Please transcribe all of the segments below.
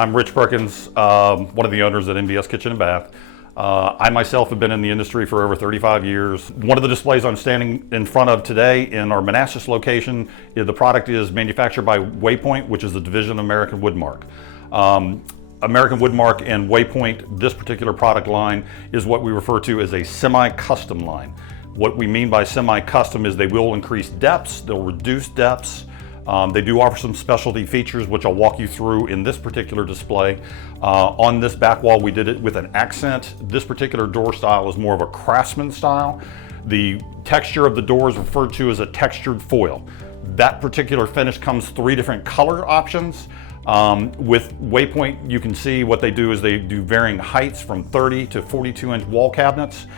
I'm Rich Perkins, one of the owners at NVS Kitchen and Bath. I myself have been in the industry for over 35 years. One of the displays I'm standing in front of today in our Manassas location, the product is manufactured by Waypoint, which is a division of American Woodmark. American Woodmark and Waypoint, this particular product line is what we refer to as a semi-custom line. What we mean by semi-custom is they will increase depths, they'll reduce depths. They do offer some specialty features, which I'll walk you through in this particular display. On this back wall, we did it with an accent. This particular door style is more of a craftsman style. The texture of the door is referred to as a textured foil. That particular finish comes 3 different color options. With Waypoint, you can see what they do is they do varying heights from 30 to 42-inch wall cabinets.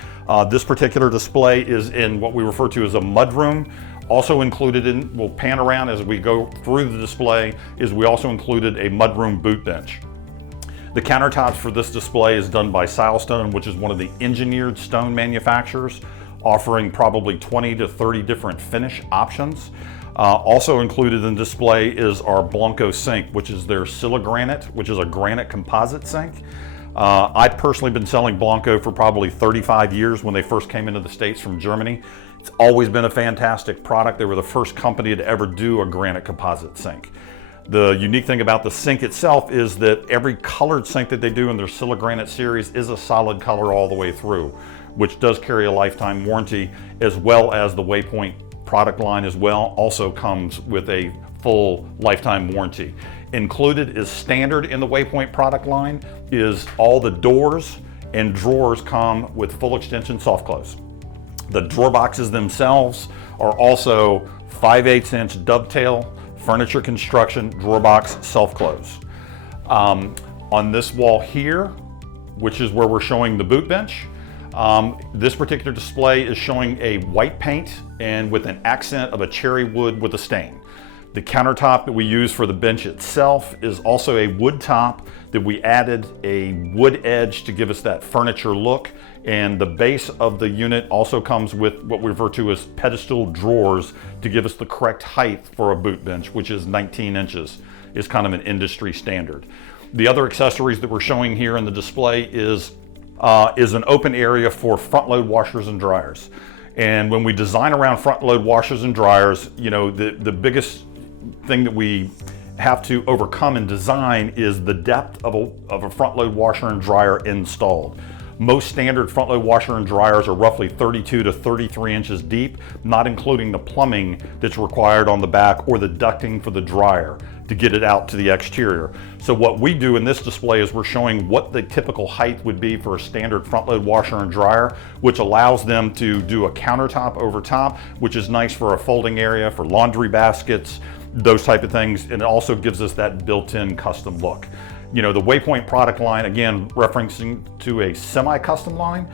This particular display is in what we refer to as a mudroom. Also included in, we'll pan around as we go through the display, is we also included a mudroom boot bench. The countertops for this display is done by Silestone, which is one of the engineered stone manufacturers, offering probably 20 to 30 different finish options. Also included in display is our Blanco Sink, which is their Siligranite, which is a granite composite sink. I've personally been selling Blanco for probably 35 years when they first came into the States from Germany. It's always been a fantastic product. They were the first company to ever do a granite composite sink. The unique thing about the sink itself is that every colored sink that they do in their Siligranite series is a solid color all the way through, which does carry a lifetime warranty, as well as the Waypoint product line as well also comes with a full lifetime warranty. Included is standard in the Waypoint product line is all the doors and drawers come with full extension soft close. The drawer boxes themselves are also 5/8 inch dovetail furniture construction drawer box self close. On this wall here, which is where we're showing the boot bench, this particular display is showing a white paint and with an accent of a cherry wood with a stain. The countertop that we use for the bench itself is also a wood top that we added a wood edge to give us that furniture look. And the base of the unit also comes with what we refer to as pedestal drawers to give us the correct height for a boot bench, which is 19 inches, is kind of an industry standard. The other accessories that we're showing here in the display is an open area for front load washers and dryers. And when we design around front load washers and dryers, you know, the biggest thing that we have to overcome in design is the depth of a front load washer and dryer installed. Most standard front load washer and dryers are roughly 32 to 33 inches deep, not including the plumbing that's required on the back or the ducting for the dryer to get it out to the exterior. So what we do in this display is we're showing what the typical height would be for a standard front load washer and dryer, which allows them to do a countertop over top, which is nice for a folding area, for laundry baskets, those type of things, and it also gives us that built-in custom look. You know, the Waypoint product line, again, referencing to a semi-custom line,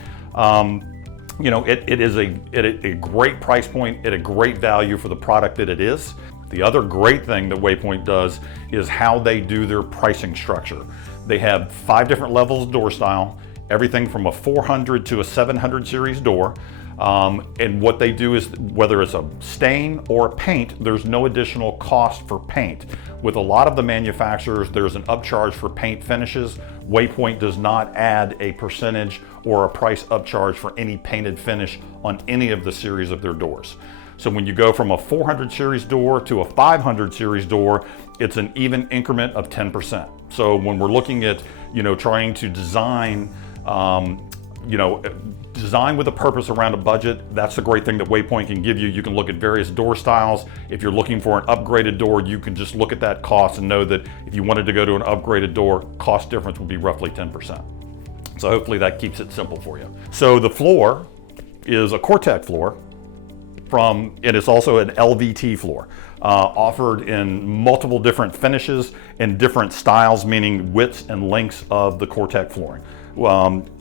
you know, it is a great price point at a great value for the product that it is. The other great thing that Waypoint does is how they do their pricing structure. They have 5 different levels of door style, everything from a 400 to a 700 series door. And what they do is, whether it's a stain or a paint, there's no additional cost for paint. With a lot of the manufacturers, there's an upcharge for paint finishes. Waypoint does not add a percentage or a price upcharge for any painted finish on any of the series of their doors. So when you go from a 400 series door to a 500 series door, it's an even increment of 10%. So when we're looking at, you know, trying to design, design with a purpose around a budget, that's the great thing that Waypoint can give you. You can look at various door styles. If you're looking for an upgraded door, you can just look at that cost and know that if you wanted to go to an upgraded door, cost difference would be roughly 10%. So hopefully that keeps it simple for you. So the floor is a Cortec floor, and it's also an LVT floor, offered in multiple different finishes and different styles, meaning widths and lengths of the Cortec flooring.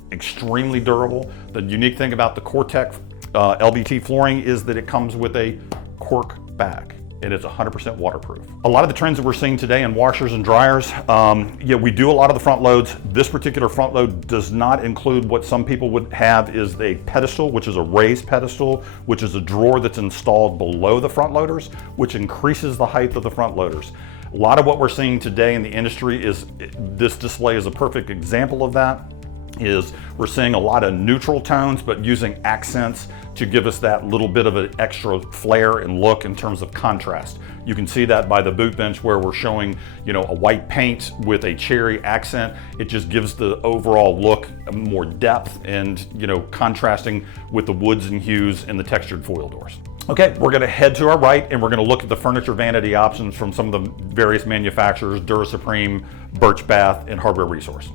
Extremely durable. The unique thing about the Cortec LVT flooring is that it comes with a cork back. It is 100% waterproof. A lot of the trends that we're seeing today in washers and dryers, we do a lot of the front loads. This particular front load does not include what some people would have is a pedestal, which is a raised pedestal, which is a drawer that's installed below the front loaders, which increases the height of the front loaders. A lot of what we're seeing today in the industry is, this display is a perfect example of that, is we're seeing a lot of neutral tones, but using accents to give us that little bit of an extra flair and look in terms of contrast. You can see that by the boot bench where we're showing, you know, a white paint with a cherry accent. It just gives the overall look more depth and, you know, contrasting with the woods and hues and the textured foil doors. Okay, we're gonna head to our right and we're gonna look at the furniture vanity options from some of the various manufacturers, Dura Supreme, Birch Bath, and Hardware Resource.